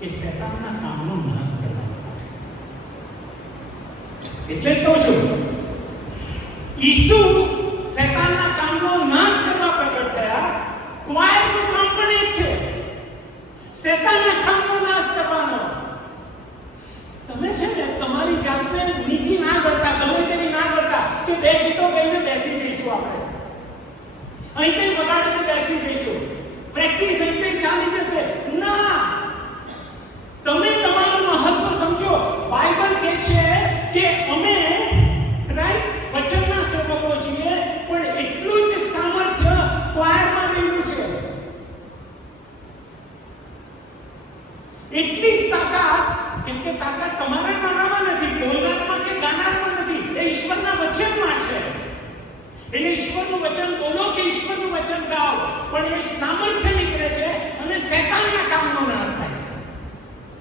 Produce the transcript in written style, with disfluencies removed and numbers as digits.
કે શૈતાનના કામનો નાશ કરવા માટે. એટલે જ કહું છું, ઈસુ શૈતાનના કામનો નાશ કરવા પ્રગટ થયા. ક્વાયરનું કામ પણ એ છે, શૈતાનના કામનો નાશ કરવાનો. તમે છે ને તમારી જાતને નીચી ના કરતા, ગમે તેની ના કરતા કે બે ગીતો ગાઈને બેસી જઈશું આપણે, અહીંથી વગાડીને બેસી જઈશું, પ્રેક્ટિસ અહીંથી ચાલી જશે. ના, તમે તમારું મહત્વ સમજો. બાઇબલ કહે છે કે અમે રાઈટ વચનના સેવકો છીએ, પણ એટલું જ સામર્થ્ય ક્વાયરમાં રહેલું છે, એટલી જ તાકાત. કેમ કે તાકાત તમારા મારામાં નથી, બોલનારમાં કે ગાનારમાં નથી, એ ઈશ્વરના વચનમાં છે. એટલે ઈશ્વરનું વચન બોલો કે ઈશ્વરનું વચન ગાઓ, પણ એ સામર્થ્ય નીકળે છે અને શૈતાનના કામનો નાશ થાય.